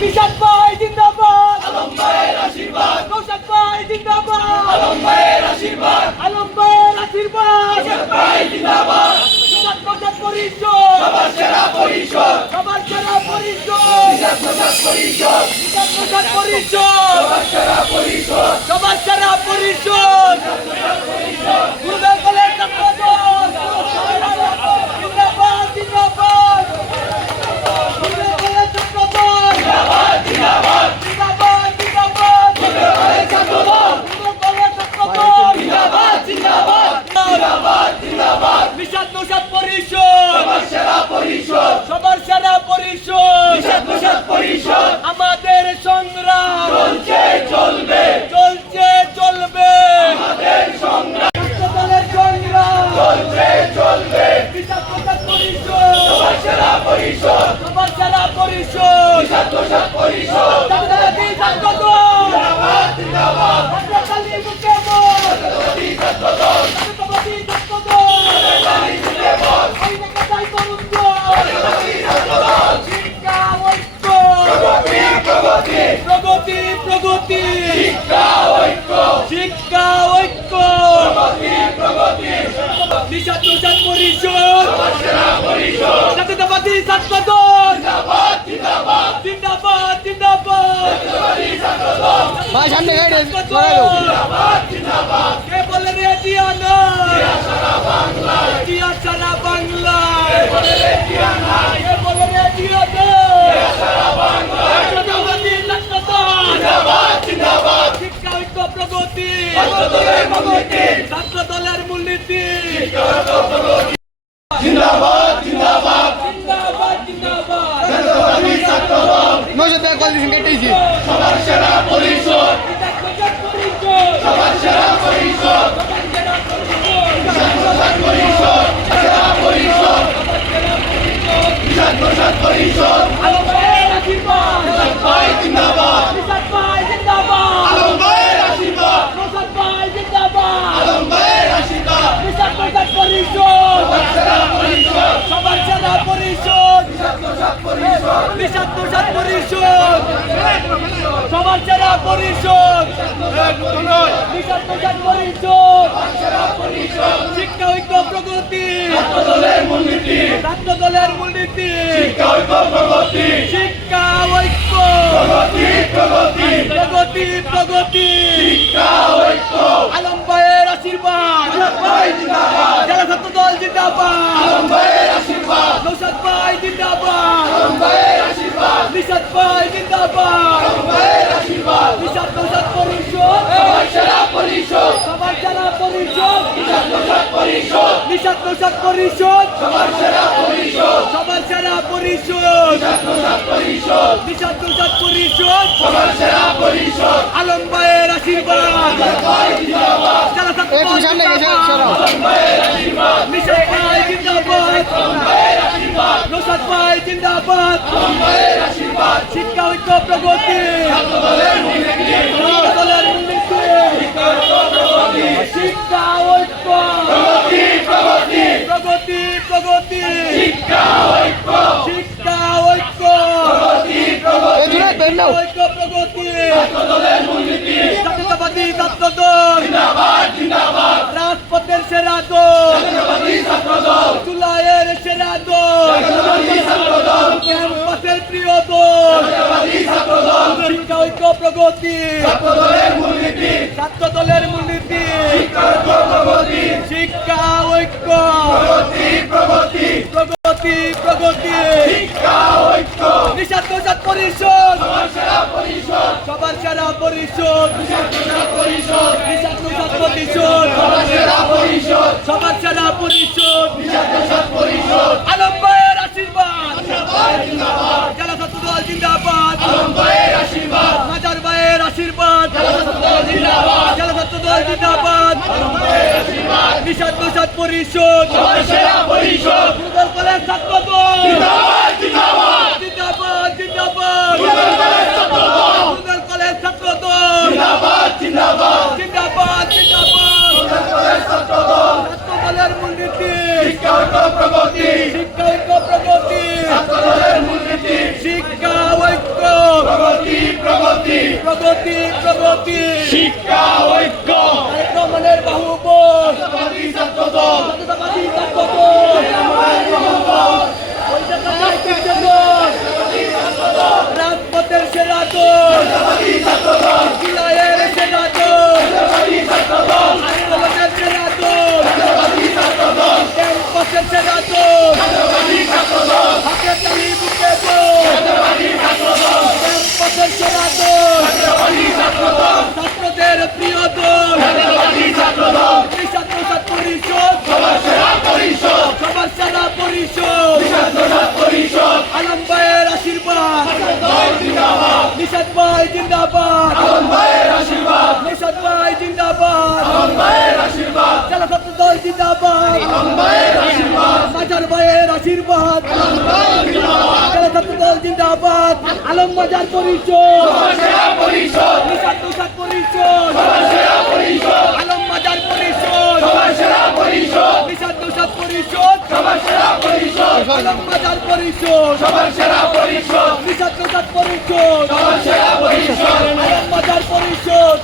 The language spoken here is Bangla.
নিশাত ভাই জিন্দাবাদ, আলম ভাইয়ের আশীর্বাদ। নৌশাদ ভাই জিন্দাবাদ, আলম ভাইয়ের আশীর্বাদ, আলম ভাইয়ের আশীর্বাদ। নিশাত ভাই জিন্দাবাদ, নিশাত নৌশাদ পরিষদ, সবার সেরা পরিষদ, সবার সেরা পরিষদ। নিশাত নৌশাদ পরিষদ, নিশাত নৌশাদ পরিষদ, সবার সেরা পরিষদ, সবার সেরা পরিষদ। গুরুদেব কলেজ ছাত্রদল জিন্দাবাদ, জিন্দাবাদ। গুরুদেব কলেজ ছাত্রদল জিন্দাবাদ, জিন্দাবাদ, জিন্দাবাদ, জিন্দাবাদ। গুরুদেব কলেজ ছাত্রদল, গুরুদেব কলেজ ছাত্রদল জিন্দাবাদ, জিন্দাবাদ, জিন্দাবাদ, জিন্দাবাদ। নিশাত নৌশাদ পরিষদ, সবার সেরা পরিষদ, সবার সেরা পরিষদ। নিশাত নৌশাদ পরিষদ, আমাদের সংগ্রাম চলছে চলবে, চলছে চলবে, আমাদের সংগ্রাম ছাত্রদলের সংগ্রাম চলছে চলবে। নিশাত নৌশাদ পরিষদ, সবার সেরা পরিষদ, সবার সেরা পরিষদ। নিশাত নৌশাদ পরিষদ, ছাত্রদল জিন্দাবাদ, জিন্দাবাদ। ছাত্রদল মুখে বল, ছাত্রদল, ছাত্রদল, ছাত্রদল, ছাত্রদল। আইনে কথাই করুন দল, ছাত্রদল। শিক্ষা ঐক্য, প্রগতি, প্রগতি, প্রগতি, প্রগতি। শিক্ষা ঐক্য, শিক্ষা ঐক্য, প্রগতি, প্রগতি। নিশাত নৌশাদ পরিষদ, সবার সেরা পরিষদ। জাতীয়তাবাদী ছাত্রদল জিন্দাবাদ, জিন্দাবাদ, জিন্দাবাদ, জিন্দাবাদ। জাতীয়তাবাদী ছাত্রদল ভাই সামনে গাইড জিন্দাবাদ, জিন্দাবাদ। কে বলে রে জিয়া নাই, জিয়া সারা বাংলায়, জিয়া সারা বাংলায়। কে বলে রে জিয়া নাই, কে বলে রে জিয়া নাই, জিয়া সারা বাংলায়। জাতীয়তাবাদী ছাত্রদল জিন্দাবাদ, জিন্দাবাদ। শিক্ষা ঐক্য, প্রগতি, ছাত্রদলের মূলনীতি, ছাত্রদলের মূলনীতি। শিক্ষা ঐক্য, প্রগতি জিন্দাবাদ, জিন্দাবাদ, জিন্দাবাদ, জিন্দাবাদ। জাতীয়তাবাদী ছাত্রদল নৌশাদ ভাই কল দিয়েছেন কেটেছি সবার সেরা পরিষদ, সবার সেরা পরিষদ, নিশাত নৌশাদ পরিষদ, সেরা পরিষদ, নিশাত নৌশাদ পরিষদ। আলম ভাইয়ের আশীর্বাদ, নিশাত ভাই জিন্দাবাদ, নিশাত ভাই জিন্দাবাদ। আলম ভাইয়ের আশীর্বাদ, নৌশাদ ভাই জিন্দাবাদ, আলম ভাইয়ের আশীর্বাদ। নিশাত নৌশাদ পরিষদ, সবার সেরা পরিষদ, সবার সেরা পরিষদ। নিশাত নৌশাদ পরিষদ, নিশাত নৌশাদ পরিষদ, সবার সেরা পরিষদ। নিশাত নৌশাদ পরিষদ, সবার সেরা পরিষদ। শিক্ষা ঐক্য, প্রগতি, ছাত্রদলের মূলনীতি, ছাত্রদলের মূলনীতি। শিক্ষা ঐক্য, প্রগতি, শিক্ষা ঐক্য, প্রগতি, প্রগতি, প্রগতি, প্রগতি। শিক্ষা ঐক্য, আলম ভাইয়ের আশীর্বাদ, নিশাত ভাই জিন্দাবাদ। জেলা ছাত্রদল জিন্দাবাদ, আলম ভাইয়ের আশীর্বাদ। নৌশাদ ভাই জিন্দাবাদ, আলম ভাইয়ের আশীর্বাদ। নিশাত ভাই জিন্দাবাদ, আলম ভাইয়ের আশীর্বাদ। নিশাত নৌশাদ পরিষদ, সবার সেরা পরিষদ, সবার সেরা পরিষদ। নিশাত নৌশাদ পরিষদ, নিশাত নৌশাদ পরিষদ, সবার সেরা পরিষদ, সবার সেরা পরিষদ। নিশাত নৌশাদ পরিষদ, নিশাত নৌশাদ পরিষদ, সবার সেরা পরিষদ। আলম ভাইয়ের আশীর্বাদ, নিশাত ভাই জিন্দাবাদ। জেলা ছাত্রদল সামনে গেছে জিন্দাবাদ, আলম ভাইয়ের আশীর্বাদ। নিশাত ভাই জিন্দাবাদ, আলম ভাইয়ের আশীর্বাদ। নৌশাদ ভাই জিন্দাবাদ, আলম ভাইয়ের আশীর্বাদ। শিক্ষা ঐক্য, প্রগতি, ছাত্রদলের মূলনীতি, ছাত্রদলের মূলনীতি। শিক্ষা ঐক্য, প্রগতি, শিক্ষা ঐক্য, প্রগতি, প্রগতি, প্রগতি, প্রগতি। শিক্ষা ঐক্য, শিক্ষা ঐক্য, প্রগতি, প্রগতি, ঐক্য, প্রগতি। ছাত্রদলের মূলনীতি, জাতীয়তাবাদী ছাত্রদল জিন্দাবাদ, জিন্দাবাদ। রাজপথের সেরা দল, জাতীয়তাবাদী ছাত্রদল। জুলাইয়ের সেরা দল, জাতীয়তাবাদী ছাত্রদল। ক্যাম্পাসের প্রিয় দল, জাতীয়তাবাদী ছাত্রদল। শিক্ষা ঐক্য, প্রগতি, ছাত্রদলের মূলনীতি, ছাত্রদলের মূলনীতি। শিক্ষা ঐক্য, প্রগতি, শিক্ষা ঐক্য, প্রগতি, প্রগতি, প্রগতি, প্রগতি। শিক্ষা ঐক্য, নিশাত নৌশাদ পরিষদ, সবার সেরা পরিষদ, সবার সেরা পরিষদ। নিশাত নৌশাদ পরিষদ, নিশাত নৌশাদ পরিষদ, সবার সেরা পরিষদ, সবার সেরা পরিষদ। নিশাত নৌশাদ পরিষদ, আলম ভাইয়ের আশীর্বাদ, জিন্দাবাদ। জেলা ছাত্রদল জিন্দাবাদ, আলম ভাইয়ের আশীর্বাদ। মাজার ভাইয়ের আশীর্বাদ, জেলা ছাত্রদল জিন্দাবাদ, জেলা ছাত্রদল জিন্দাবাদ, আলম ভাইয়ের আশীর্বাদ। নিশাত নৌশাদ পরিষদ, সবার সেরা পরিষদ। গুরুদেব কলেজ ছাত্রদল জিন্দাবাদ, জিন্দাবাদ, জিন্দাবাদ, জিন্দাবাদ। গুরুদেব কলেজ ছাত্রদল, গুরুদেব কলেজ ছাত্রদল জিন্দাবাদ, জিন্দাবাদ, জিন্দাবাদ, জিন্দাবাদ। গুরুদেব কলেজ ছাত্রদল, ছাত্রদলের মূলনীতি, শিক্ষা ঐক্য, প্রগতি, শিক্ষা ঐক্য, প্রগতি। ছাত্রদলের মূলনীতি, শিক্ষা ঐক্য। প্রগতি প্রগতি শিক্ষা ঐক্য তারেক রহমানের বাহুবল জাতীয়তাবাদী ছাত্রদল জাতীয়তাবাদী ছাত্রদল ওই জায়গাটায় বিদ্যমান রাজপথের সেরা দল বিদায়ের সেরা দল আন্দোলনের সেরা দল ক্যাম্পাসের সেরা দল হাতে তালি বুকে দল ক্যাম্পাসের সেরা দল ছাত্রদের প্রিয় দল ছাত্র পরিষদ সবার সেরা পরিষদ আলম ভাইয়ের আশীর্বাদ নিশাদ ভাই জিন্দাবাদ নিশাদ ভাই জিন্দাবাদ জেলা ছাত্র দল জিন্দাবাদ মাজার ভাইয়ের আশীর্বাদ জেলা ছাত্র দল জিন্দাবাদ আলম বাজার পরিষদ নিশাদ পরিষদ আলম বাজার পরিষদ নিশাদ পরিষদ আলম বাজার পরিষদ নিশাদ পরিষদ আলম বাজার পরিষদ